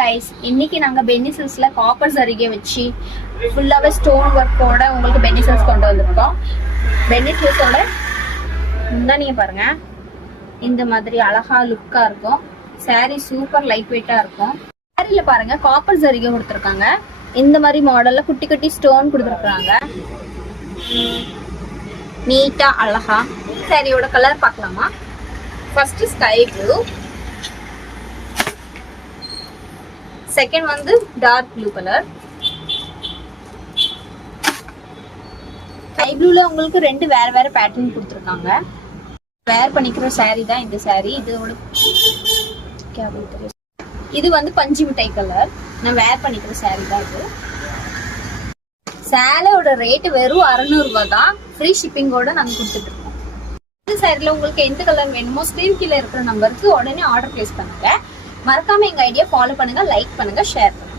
Guys, இன்னைக்கு நாங்க Penney சில்க்ஸ்ல copper சரிகை வச்சு ஃபுல்லாவே ஸ்டோன் ஒர்க்கோட உங்களுக்கு பென்னி சில்க்ஸ் கொண்டு வந்திருக்கோம். பென்னி சில்க்ஸோட முந்தானியை பாருங்க, இந்த மாதிரி அழகா லுக்கா இருக்கும். சாரி சூப்பர் லைட் வெயிட்டா இருக்கும். சாரியில பாருங்க காப்பர் சரிகை கொடுத்துருக்காங்க. இந்த மாதிரி மாடல்ல குட்டி குட்டி ஸ்டோன் கொடுத்துருக்காங்க. நீட்டா அழகா. சாரியோட கலர் பார்க்கலாமா? ஃபர்ஸ்ட் ஸ்கை ப்ளூ, செகண்ட் வந்து டார்க் ப்ளூ கலர். ஸ்கை ப்ளூல உங்களுக்கு ரெண்டு வேற வேற பேட்டர்ன் கொடுத்துருக்காங்க. வேர் பண்ணிக்கிற சாரி தான் இந்த சாரி. இது வந்து பஞ்சு மிட்டாய் கலர். நான் வேர் பண்ணிக்கிற சாரி தான் இது. சேலையோட ரேட் வெறும் 600 ரூபாய் தான். ஃப்ரீ ஷிப்பிங்கோட நாங்க கொடுத்துட்டு இருக்கோம். இந்த சாரில உங்களுக்கு எந்த கலர் வேணுமோ ஸ்கிரீன் கீழே இருக்கிற நம்பருக்கு உடனே ஆர்டர் பிளேஸ் பண்ணுங்க. மறக்காம எங்க ஐடியா ஃபாலோ பண்ணுங்க, லைக் பண்ணுங்க, ஷேர் பண்ணுங்க.